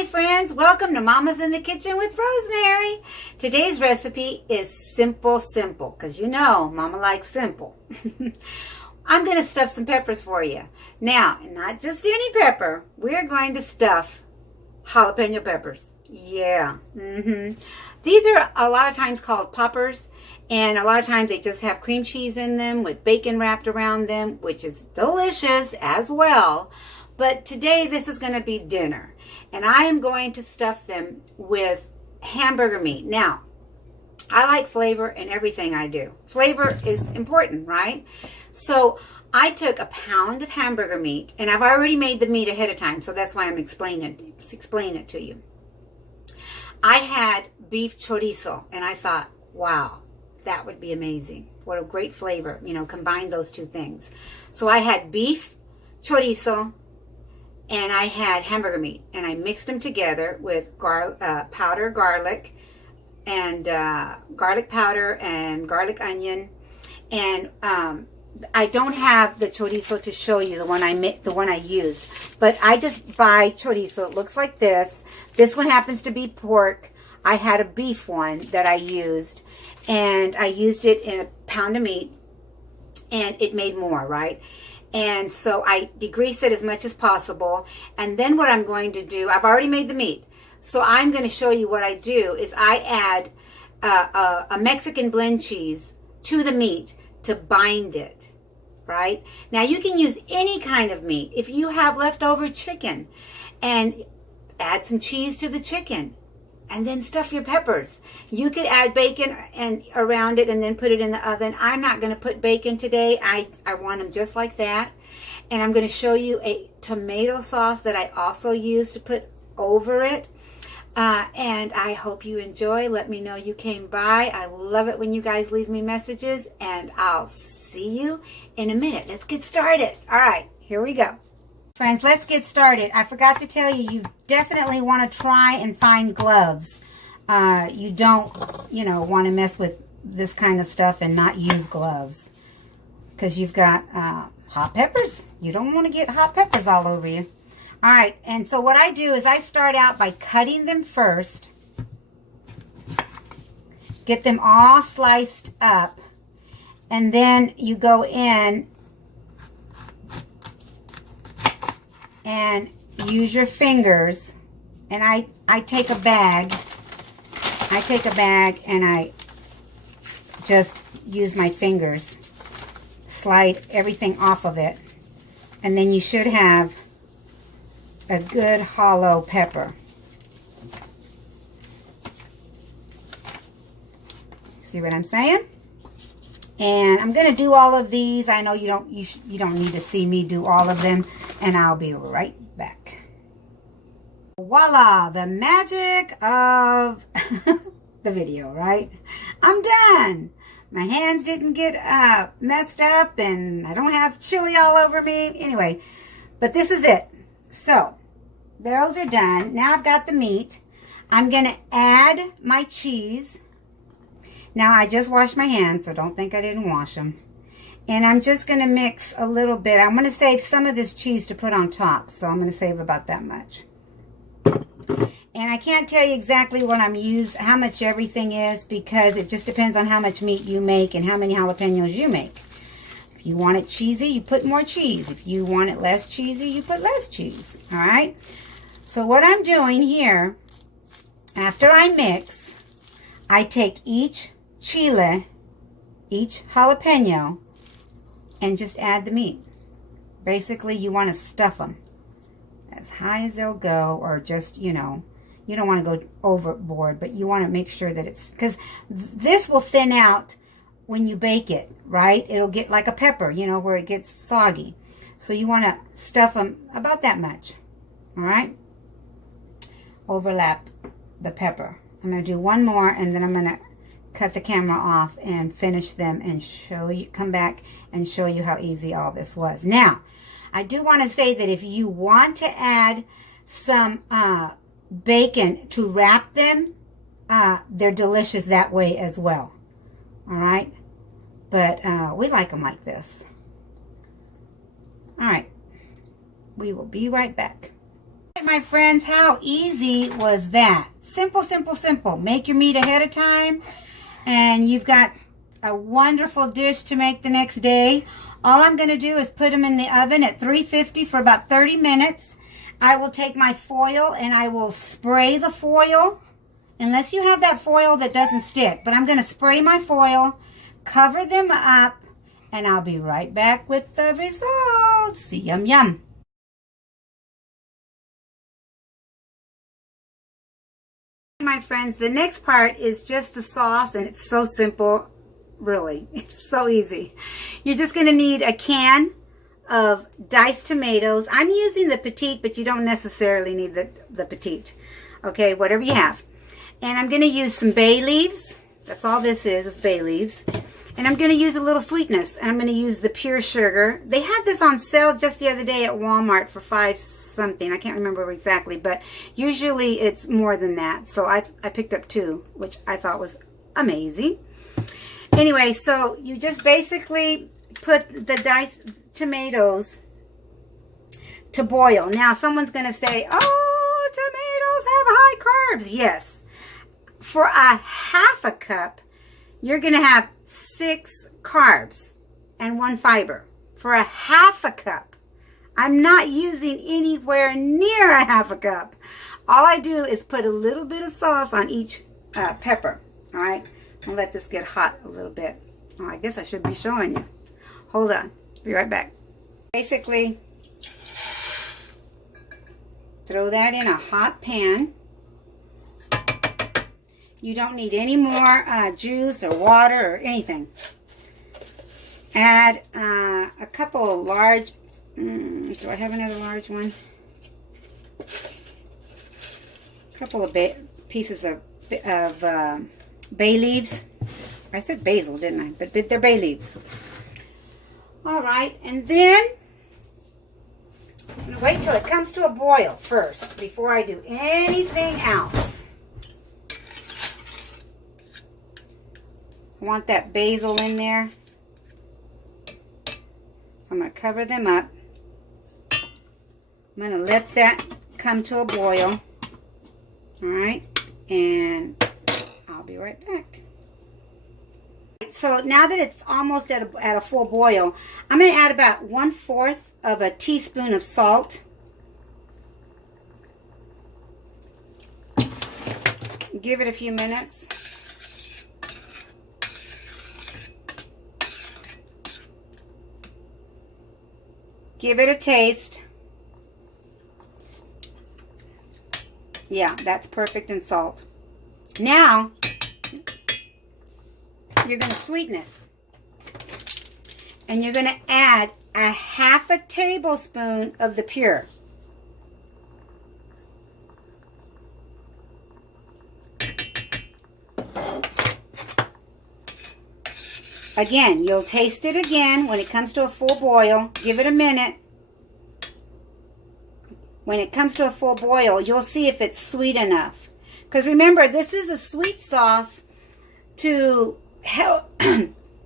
Hi friends, welcome to Mama's in the Kitchen with Rosemary. Today's recipe is simple, because you know Mama likes simple. I'm going to stuff some peppers for you. Now, not just any pepper, we're going to stuff jalapeno peppers. Yeah. These are a lot of times called poppers, and a lot of times they just have cream cheese in them with bacon wrapped around them, which is delicious as well. But today this is going to be dinner, and I am going to stuff them with hamburger meat. Now, I like flavor in everything I do. Flavor is important, right? So I took a pound of hamburger meat, and I've already made the meat ahead of time, so that's why I'm explaining it to you. I had beef chorizo, and I thought, wow, that would be amazing. What a great flavor, you know, combine those two things. So I had beef chorizo, and I had hamburger meat, and I mixed them together with powdered garlic and garlic powder and garlic onion. And I don't have the chorizo to show you, the one I used, but I just buy chorizo. It looks like this. This one happens to be pork. I had a beef one that I used, and I used it in a pound of meat, and it made more, right? And so I degrease it as much as possible. And then what I'm going to do, I've already made the meat. So I'm going to show you what I do is I add a Mexican blend cheese to the meat to bind it, right? Now you can use any kind of meat. If you have leftover chicken, and add some cheese to the chicken, and then stuff your peppers. You could add bacon and around it and then put it in the oven. I'm not going to put bacon today. I want them just like that. And I'm going to show you a tomato sauce that I also use to put over it. And I hope you enjoy. Let me know you came by. I love it when you guys leave me messages. And I'll see you in a minute. Let's get started. All right, here we go. Friends, let's get started. I forgot to tell you, you definitely want to try and find gloves. You don't, want to mess with this kind of stuff and not use gloves. Because you've got hot peppers. You don't want to get hot peppers all over you. All right, and so what I do is I start out by cutting them first. Get them all sliced up. And then you go in and use your fingers, and I take a bag and I just use my fingers, slide everything off of it, and then you should have a good hollow pepper. See what I'm saying? And I'm going to do all of these. I know you don't need to see me do all of them, and I'll be right back. Voila, the magic of the video, right? I'm done. My hands didn't get messed up, and I don't have chili all over me. Anyway, but this is it. So, those are done. Now I've got the meat. I'm going to add my cheese. Now, I just washed my hands, so don't think I didn't wash them. And I'm just going to mix a little bit. I'm going to save some of this cheese to put on top, so I'm going to save about that much. And I can't tell you exactly what how much everything is, because it just depends on how much meat you make and how many jalapenos you make. If you want it cheesy, you put more cheese. If you want it less cheesy, you put less cheese. All right? So what I'm doing here, after I mix, I take each jalapeno, and just add the meat. Basically, you want to stuff them as high as they'll go, or just, you don't want to go overboard, but you want to make sure that it's, because this will thin out when you bake it, right? It'll get like a pepper, where it gets soggy. So you want to stuff them about that much, all right? Overlap the pepper. I'm going to do one more, and then I'm going to cut the camera off and finish them and come back and show you how easy all this was. Now, I do want to say that if you want to add some bacon to wrap them, they're delicious that way as well. All right? But we like them like this. All right. We will be right back. My friends, how easy was that? Simple, simple, simple. Make your meat ahead of time and you've got a wonderful dish to make the next day. All I'm going to do is put them in the oven at 350 for about 30 minutes. I will take my foil and I will spray the foil, unless you have that foil that doesn't stick. But I'm going to spray my foil, cover them up, and I'll be right back with the results. Yum, yum. My friends, the next part is just the sauce, and it's so simple. Really, it's so easy. You're just going to need a can of diced tomatoes. I'm using the petite, but you don't necessarily need the petite. Okay, whatever you have. And I'm going to use some bay leaves. That's all this is bay leaves. And I'm going to use a little sweetness. And I'm going to use the pure sugar. They had this on sale just the other day at Walmart for $5 something. I can't remember exactly, but usually it's more than that. So I picked up 2, which I thought was amazing. Anyway, so you just basically put the diced tomatoes to boil. Now, someone's going to say, oh, tomatoes have high carbs. Yes. For a half a cup, you're going to have 6 carbs and 1 fiber. For a half a cup. I'm not using anywhere near a half a cup. All I do is put a little bit of sauce on each pepper. All right. I'll let this get hot a little bit. Oh, I guess I should be showing you. Hold on. Be right back. Basically, throw that in a hot pan. You don't need any more juice or water or anything. Add a couple of large, do I have another large one? A couple of pieces of bay leaves. I said basil, didn't I? But they're bay leaves. All right, and then I'm gonna wait till it comes to a boil first before I do anything else. I want that basil in there. So I'm gonna cover them up. I'm gonna let that come to a boil. All right, and I'll be right back. So now that it's almost at a full boil, I'm going to add about 1/4 of a teaspoon of salt. Give it a few minutes. Give it a taste. Yeah, that's perfect in salt. Now, you're going to sweeten it. And you're going to add a half a tablespoon of the pure. Again, you'll taste it again when it comes to a full boil. Give it a minute. When it comes to a full boil, you'll see if it's sweet enough. Because remember, this is a sweet sauce to help,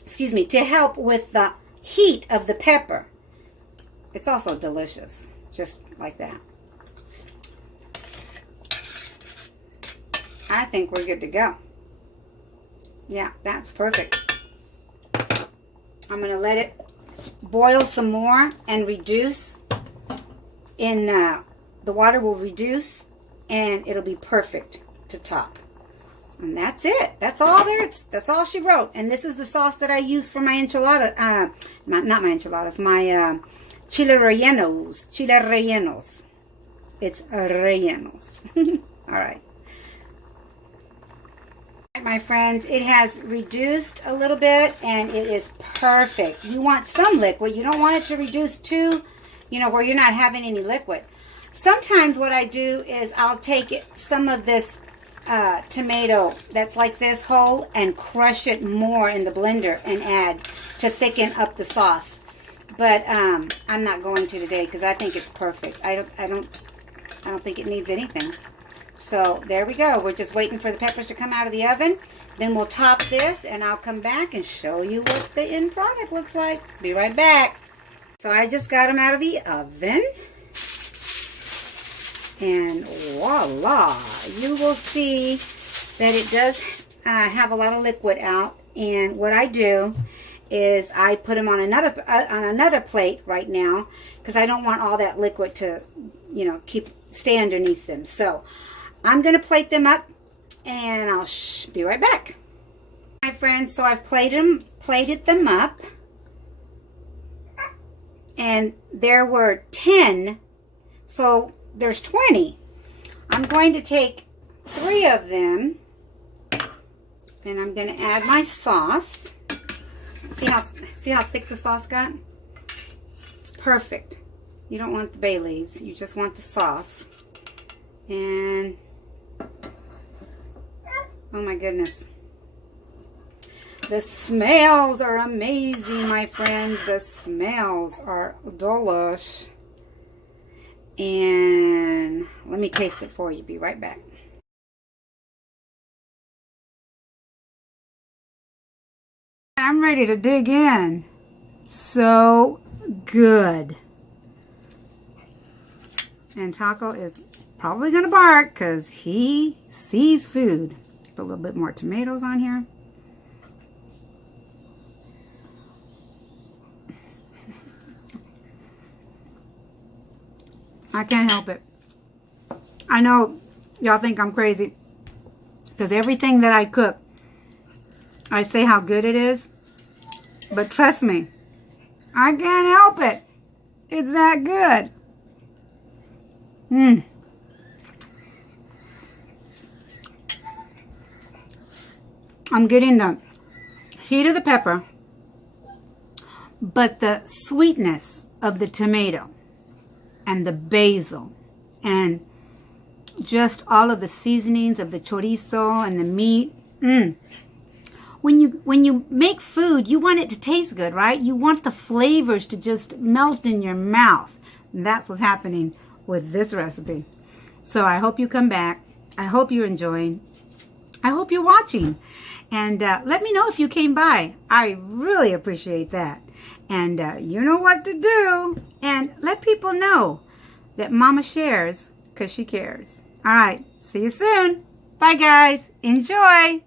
excuse me, to help with the heat of the pepper. It's also delicious, just like that. I think we're good to go. Yeah, that's perfect. I'm going to let it boil some more and reduce. The water will reduce and it'll be perfect to top. And that's it. That's all there. That's all she wrote. And this is the sauce that I use for my enchilada. Not my enchiladas. My chile rellenos. Chile rellenos. It's rellenos. All right. My friends, it has reduced a little bit and it is perfect. You want some liquid. You don't want it to reduce too, where you're not having any liquid. Sometimes what I do is I'll take some of this tomato that's like this whole and crush it more in the blender and add to thicken up the sauce. But I'm not going to today because I think it's perfect. I don't think it needs anything. So there we go. We're just waiting for the peppers to come out of the oven. Then we'll top this and I'll come back and show you what the end product looks like. Be right back. So I just got them out of the oven. And voila, you will see that it does have a lot of liquid out. And what I do is I put them on another plate right now, because I don't want all that liquid to, stay underneath them. So I'm going to plate them up, and I'll be right back. My friends, so I've plated them up, and there were 10, so there's 20. I'm going to take 3 of them, and I'm going to add my sauce. See how thick the sauce got? It's perfect. You don't want the bay leaves, you just want the sauce. And oh my goodness, the smells are amazing, my friends. The smells are delish. And let me taste it for you. Be right back. I'm ready to dig in. So good. And Taco is probably going to bark because he sees food. Put a little bit more tomatoes on here. I can't help it. I know y'all think I'm crazy because everything that I cook, I say how good it is. But trust me, I can't help it. It's that good. I'm getting the heat of the pepper, but the sweetness of the tomato and the basil and just all of the seasonings of the chorizo and the meat. When you make food, you want it to taste good, right? You want the flavors to just melt in your mouth. And that's what's happening with this recipe. So I hope you come back. I hope you're enjoying. I hope you're watching. And let me know if you came by. I really appreciate that. And you know what to do. And let people know that Mama shares because she cares. All right. See you soon. Bye, guys. Enjoy.